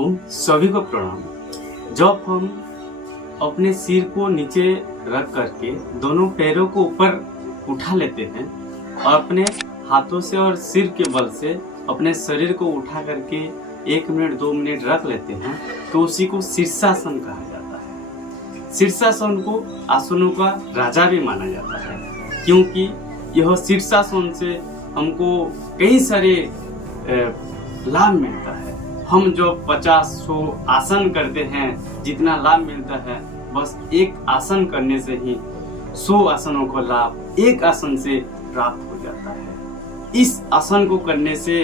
ओम सभी को प्रणाम। जब हम अपने सिर को नीचे रख करके दोनों पैरों को ऊपर उठा लेते हैं और अपने हाथों से और सिर के बल से अपने शरीर को उठा करके 1 मिनट 2 मिनट रख लेते हैं तो उसी को शीर्षासन कहा जाता है। शीर्षासन को आसनों का राजा भी माना जाता है, क्योंकि यह शीर्षासन से हमको कई सारे लाभ मिलता है। हम जो 50-100 आसन करते हैं, जितना लाभ मिलता है बस एक आसन करने से ही 100 आसनों का लाभ एक आसन से प्राप्त हो जाता है। इस आसन को करने से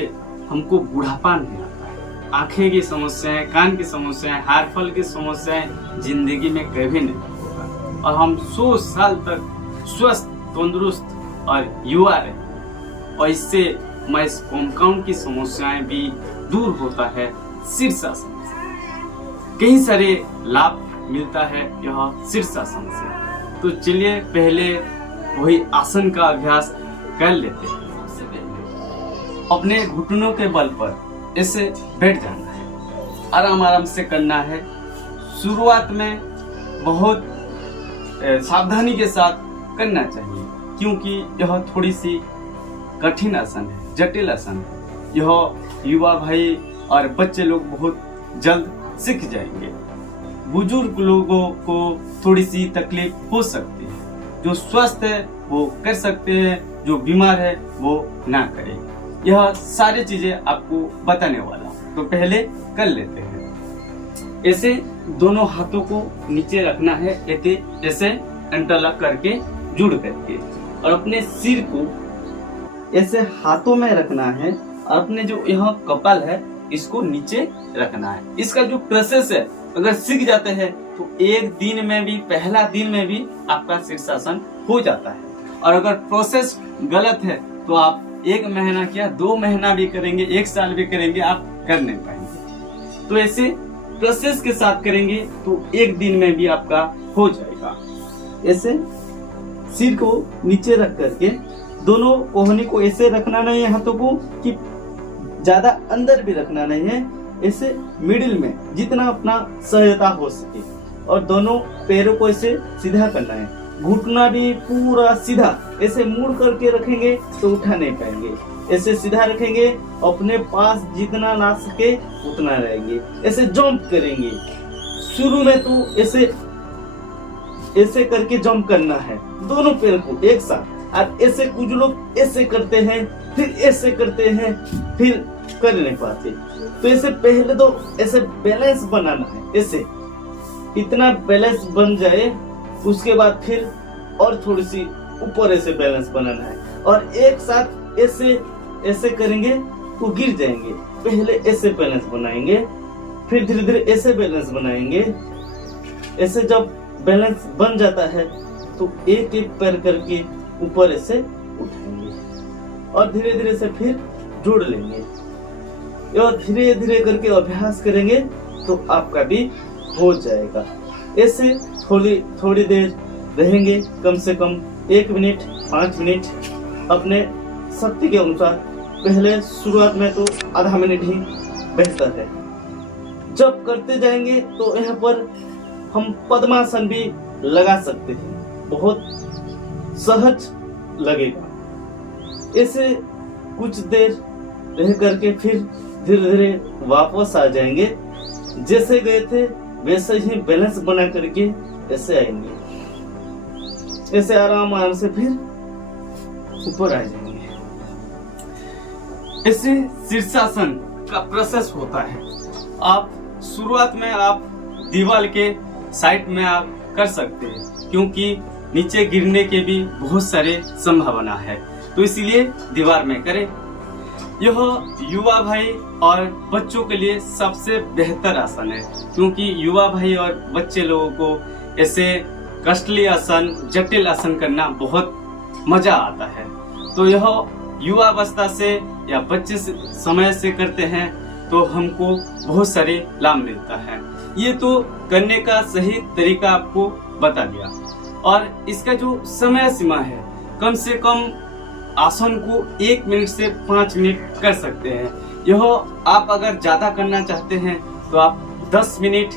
हमको बुढ़ापा नहीं आता है। आंखें की समस्याएं, कान की समस्याएं, हाथ फल की समस्याएं जिंदगी में कभी नहीं होगा और हम 100 साल तक स्वस्थ, तंदुरुस्त और युवा रहे। और इससे माइस कंपाउंड की समस्याएं भी दूर होता है। शीर्षासन से कई सारे लाभ मिलता है यह शीर्षासन से। तो चलिए पहले वही आसन का अभ्यास कर लेते हैं। अपने घुटनों के बल पर ऐसे बैठ जाना है, आराम आराम से करना है। शुरुआत में बहुत सावधानी के साथ करना चाहिए, क्योंकि यह थोड़ी सी कठिन आसन है, जटिल आसन है। यह युवा भाई और बच्चे लोग बहुत जल्द सीख जाएंगे। बुजुर्ग लोगों को थोड़ी सी तकलीफ हो सकती है। जो स्वस्थ है वो कर सकते हैं, जो बीमार है वो ना करे। यह सारी चीजें आपको बताने वाला, तो पहले कर लेते हैं। ऐसे दोनों हाथों को नीचे रखना है, ऐसे इंटरलॉक करके जुड़ करके, और अपने सिर को ऐसे हाथों में रखना है और अपने जो यह कपाल है इसको नीचे रखना है। इसका जो प्रोसेस है, अगर सीख जाते हैं तो एक दिन में भी, पहला दिन में भी आपका शीर्षासन हो जाता है। और अगर प्रोसेस गलत है तो आप 1 महीना क्या 2 महीना भी करेंगे, 1 साल भी करेंगे, आप कर नहीं पाएंगे। तो ऐसे प्रोसेस के साथ करेंगे तो 1 दिन में भी आपका हो जाएगा। ऐसे सिर को नीचे रख करके दोनों कोहनी को ऐसे रखना नहीं है, हाथों को कि ज्यादा अंदर भी रखना नहीं है, ऐसे मिडिल में जितना अपना सहायता हो सके। और दोनों पैरों को ऐसे सीधा करना है। घुटना भी पूरा सीधा, ऐसे मुड़ करके रखेंगे तो उठा नहीं पाएंगे। ऐसे सीधा रखेंगे, अपने पास जितना ला सके उतना रहेंगे। ऐसे जंप करेंगे। शुरू में तो ऐसे करके जंप करना है, दोनों पैर को एक साथ। और ऐसे कुछ लोग ऐसे करते हैं, फिर ऐसे करते हैं, फिर कर नहीं पाते। तो ऐसे पहले तो ऐसे बैलेंस बनाना है। ऐसे इतना बैलेंस बन जाए, उसके बाद फिर और थोड़ी सी ऊपर ऐसे बैलेंस बनाना है। और एक साथ ऐसे करेंगे तो गिर जाएंगे। पहले ऐसे बैलेंस बनाएंगे, फिर धीरे धीरे ऐसे बैलेंस बनाएंगे। ऐसे जब बैलेंस बन जाता है तो एक एक पैर करके ऊपर ऐसे उठाएंगे और धीरे धीरे से फिर जोड़ लेंगे। और धीरे धीरे करके अभ्यास करेंगे तो आपका भी हो जाएगा। ऐसे थोड़ी देर रहेंगे, कम से कम 1 मिनट 5 मिनट अपने शक्ति के अनुसार। पहले शुरुआत में तो आधा मिनट ही बेहतर है। जब करते जाएंगे तो यहाँ पर हम पद्मासन भी लगा सकते हैं, बहुत सहज लगेगा। ऐसे कुछ देर रह करके फिर धीरे धीरे वापस आ जाएंगे। जैसे गए थे वैसे ही बैलेंस बना करके ऐसे आएंगे। ऐसे आराम से फिर ऊपर आ जाएंगे। ऐसे शीर्षासन का प्रोसेस होता है। आप शुरुआत में आप दीवार के साइड में आप कर सकते हैं, क्योंकि नीचे गिरने के भी बहुत सारे संभावना है, तो इसीलिए दीवार में करें। यह युवा भाई और बच्चों के लिए सबसे बेहतर आसन है, क्योंकि युवा भाई और बच्चे लोगों को ऐसे कष्टली आसन, जटिल आसन करना बहुत मजा आता है। तो यह युवा अवस्था से या बच्चे समय से करते हैं तो हमको बहुत सारे लाभ मिलता है। ये तो करने का सही तरीका आपको बता दिया। और इसका जो समय सीमा है, कम से कम आसन को 1 मिनट से 5 मिनट कर सकते हैं। यह आप अगर ज्यादा करना चाहते हैं तो आप 10 मिनट,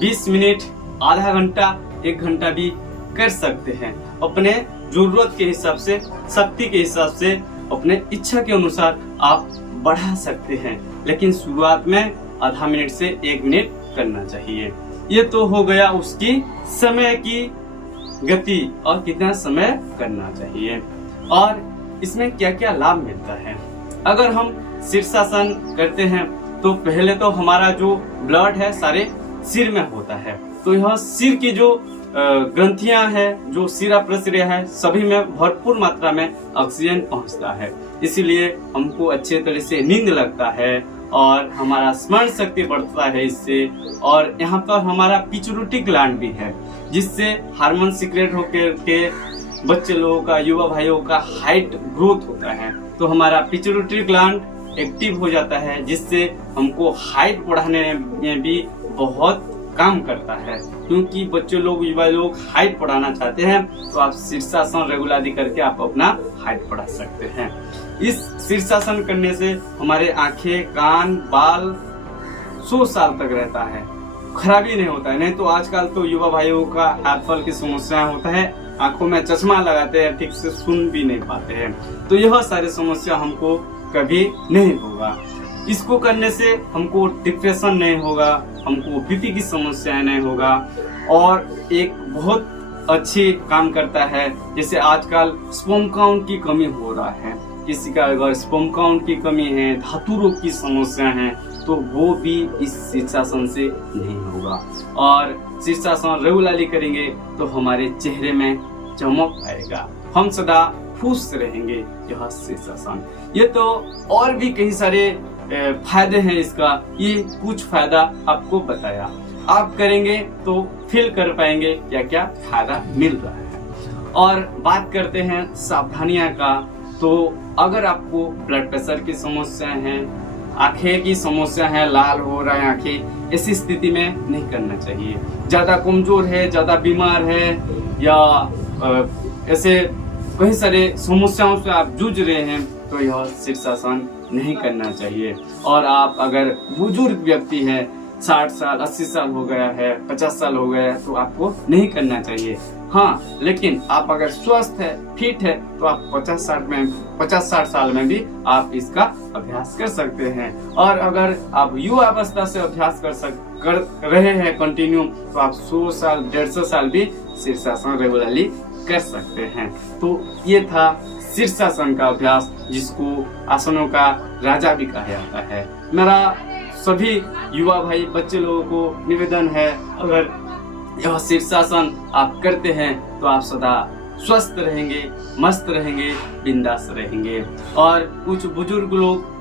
20 मिनट, आधा घंटा, 1 घंटा भी कर सकते हैं। अपने जरूरत के हिसाब से, शक्ति के हिसाब से, अपने इच्छा के अनुसार आप बढ़ा सकते हैं, लेकिन शुरुआत में आधा मिनट से 1 मिनट करना चाहिए। ये तो हो गया उसकी समय की गति और कितना समय करना चाहिए। और इसमें क्या क्या लाभ मिलता है। अगर हम शीर्षासन करते हैं तो पहले तो हमारा जो ब्लड है सारे सिर में होता है, तो यह सिर की जो ग्रंथियां है, जो शिरा प्रशिरा है, सभी में भरपूर मात्रा में ऑक्सीजन पहुंचता है। इसीलिए हमको अच्छे तरह से नींद लगता है और हमारा स्मरण शक्ति बढ़ता है इससे। और यहाँ पर हमारा पिट्यूटरी ग्लैंड भी है, जिससे हार्मोन सीक्रेट होकर के बच्चे लोगों का, युवा भाइयों का हाइट ग्रोथ होता है। तो हमारा पिट्यूटरी ग्लैंड एक्टिव हो जाता है, जिससे हमको हाइट बढ़ाने में भी बहुत काम करता है। क्योंकि बच्चे लोग, युवा लोग हाइट बढ़ाना चाहते हैं, तो आप शीर्षासन रेगुलरली करके आप अपना हाइट बढ़ा सकते हैं। इस शीर्षासन करने से हमारे आंखें, कान, बाल 100 साल तक रहता है, खराबी नहीं होता है। नहीं तो आजकल तो युवा भाइयों का एप्पल की समस्या होता है, आंखों में चश्मा लगाते हैं, ठीक से सुन भी नहीं पाते हैं। तो यह सारी समस्या हमको कभी नहीं होगा। इसको करने से हमको डिप्रेशन नहीं होगा, हमको बीपी की समस्या नहीं होगा। और एक बहुत अच्छी काम करता है, जैसे आजकल स्पर्म काउंट की कमी हो रहा है, किसी का अगर स्पर्म काउंट की कमी है, धातु रोग की समस्या है, तो वो भी इस शीर्षासन से नहीं होगा। और शीर्षासन रेगुलरली करेंगे तो हमारे चेहरे में चमक आएगा, हम सदा खुश रहेंगे। यह शीर्षासन, ये तो और भी कई सारे फायदे हैं इसका, ये कुछ फायदा आपको बताया। आप करेंगे तो फील कर पाएंगे क्या क्या फायदा मिल रहा है। और बात करते हैं सावधानियां का, तो अगर आपको ब्लड प्रेशर की समस्या है, आंखें की समस्या है, लाल हो रहा है आंखें, ऐसी स्थिति में नहीं करना चाहिए। ज्यादा कमजोर है, ज्यादा बीमार है, या ऐसे कई सारे समस्याओं से आप जूझ रहे हैं, तो यह शीर्षासन नहीं करना चाहिए। और आप अगर बुजुर्ग व्यक्ति है, 60 साल, 80 साल हो गया है, 50 साल हो गया है, तो आपको नहीं करना चाहिए। हाँ, लेकिन आप अगर स्वस्थ है, फिट है, तो आप 50-60 साल में भी आप इसका अभ्यास कर सकते हैं। और अगर आप युवा अवस्था से अभ्यास कर रहे हैं कंटिन्यू, तो आप 100 साल, 150 साल भी शीर्षासन रेगुलरली कर सकते हैं। तो ये था शीर्षासन का अभ्यास, जिसको आसनों का राजा भी कहा जाता है। मेरा सभी युवा भाई, बच्चे लोगों को निवेदन है, अगर यह शीर्षासन आप करते हैं तो आप सदा स्वस्थ रहेंगे, मस्त रहेंगे, बिंदास रहेंगे। और कुछ बुजुर्ग लोग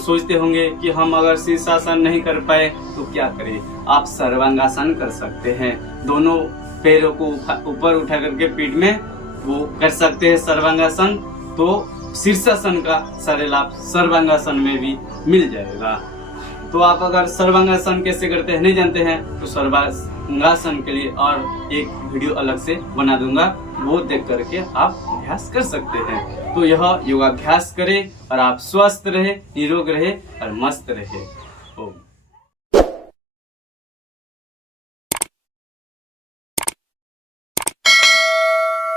सोचते होंगे कि हम अगर शीर्षासन नहीं कर पाए तो क्या करें। आप सर्वांगासन कर सकते हैं, दोनों पैरों को ऊपर उठा करके पीठ में वो कर सकते हैं सर्वांगासन। तो शीर्षासन का सारे लाभ सर्वांगासन में भी मिल जाएगा। तो आप अगर सर्वांगासन कैसे करते हैं नहीं जानते हैं, तो सर्वांगासन के लिए और एक वीडियो अलग से बना दूंगा, वो देख करके आप अभ्यास कर सकते हैं। तो यह योगाभ्यास करें और आप स्वस्थ रहे, निरोग रहे और मस्त रहे। ओम।